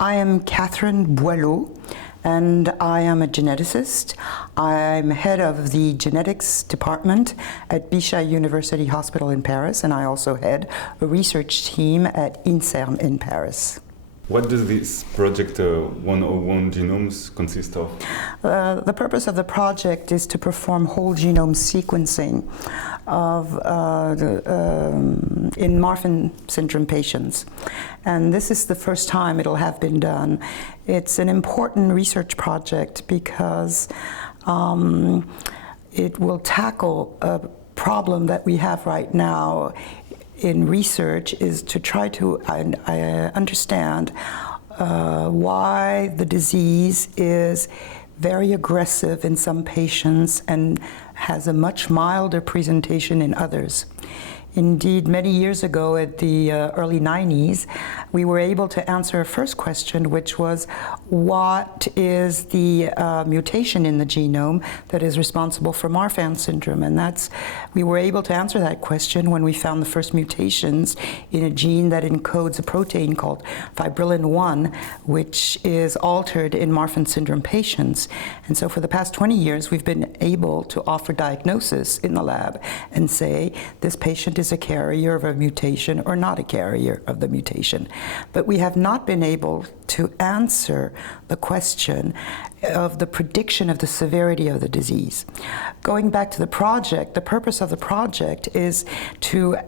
I am Catherine Boileau, and I am a geneticist. I'm head of the genetics department at Bichat University Hospital in Paris, and I also head a research team at INSERM in Paris. What does this project 101 Genomes consist of? The purpose of the project is to perform whole genome sequencing of in Marfan syndrome patients. And this is the first time it'll have been done. It's an important research project because it will tackle a problem that we have right now in research, is to try to understand why the disease is very aggressive in some patients and has a much milder presentation in others. Indeed, many years ago, at the early 90s, we were able to answer a first question, which was, what is the mutation in the genome that is responsible for Marfan syndrome? And we were able to answer that question when we found the first mutations in a gene that encodes a protein called fibrillin 1, which is altered in Marfan syndrome patients. And so for the past 20 years, we've been able to offer diagnosis in the lab and say, this patient is a carrier of a mutation or not a carrier of the mutation. But we have not been able to answer the question of the prediction of the severity of the disease. Going back to the project, the purpose of the project is to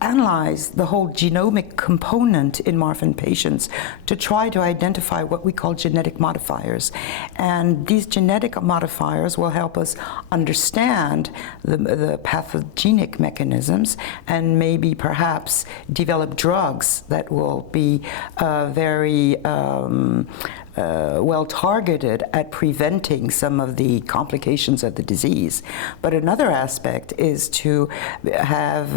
analyze the whole genomic component in Marfan patients to try to identify what we call genetic modifiers. And these genetic modifiers will help us understand the pathogenic mechanisms and maybe perhaps develop drugs that will be very well targeted at preventing some of the complications of the disease. But another aspect is to have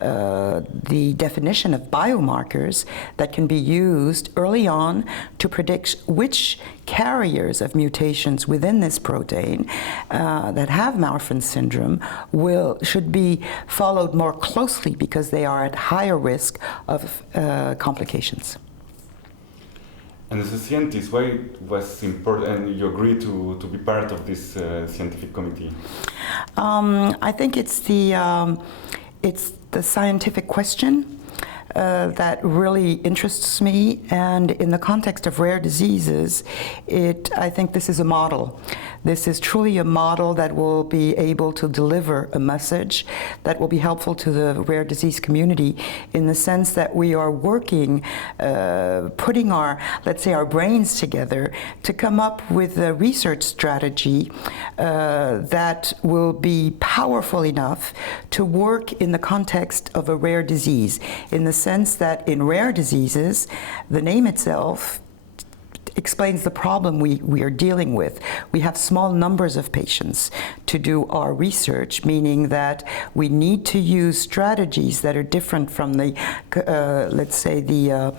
the definition of biomarkers that can be used early on to predict which carriers of mutations within this protein that have Marfan syndrome should be followed more closely because they are at higher risk of complications. And as a scientist, why it was important and you agreed to be part of this scientific committee? I think it's the scientific question that really interests me, and in the context of rare diseases, I think this is a model. This is truly a model that will be able to deliver a message that will be helpful to the rare disease community, in the sense that we are working, putting let's say, our brains together to come up with a research strategy that will be powerful enough to work in the context of a rare disease, in the sense that in rare diseases, the name itself explains the problem we are dealing with. We have small numbers of patients to do our research, meaning that we need to use strategies that are different from the, let's say, the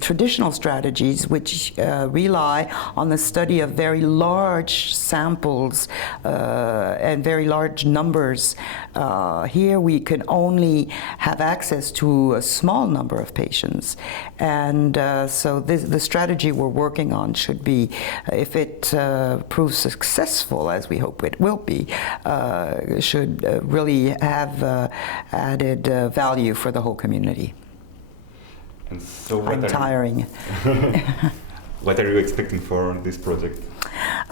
traditional strategies, which rely on the study of very large samples and very large numbers. Here we can only have access to a small number of patients. And so the strategy we're working on should be, if it proves successful, as we hope it will be, should really have added value for the whole community. And so I'm tiring. What are you expecting for this project?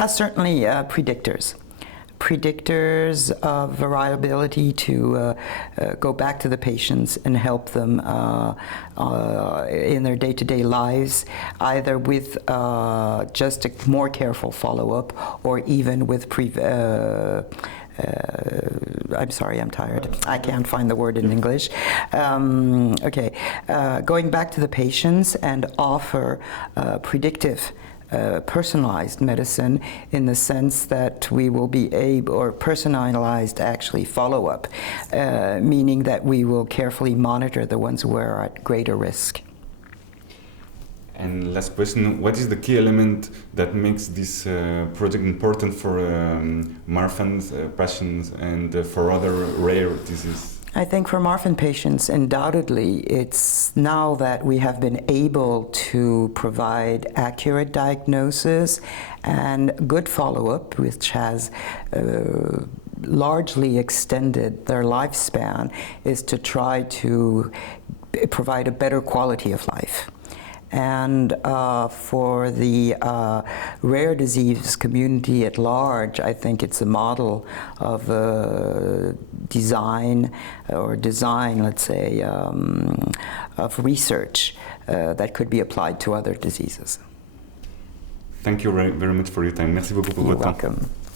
Certainly predictors. Predictors of variability to go back to the patients and help them in their day-to-day lives, either with just a more careful follow-up or even with I'm sorry, I'm tired. I can't find the word in English. Going back to the patients and offer predictive personalized medicine, in the sense that we will be able, or personalized actually follow-up, meaning that we will carefully monitor the ones who are at greater risk. And last question, what is the key element that makes this project important for Marfan's patients and for other rare diseases? I think for Marfan patients, undoubtedly, it's now that we have been able to provide accurate diagnosis and good follow-up, which has largely extended their lifespan, is to try to provide a better quality of life. And for the rare disease community at large, I think it's a model of design, let's say, of research that could be applied to other diseases. Thank you very much for your time. Merci beaucoup pour You're votre temps. welcome.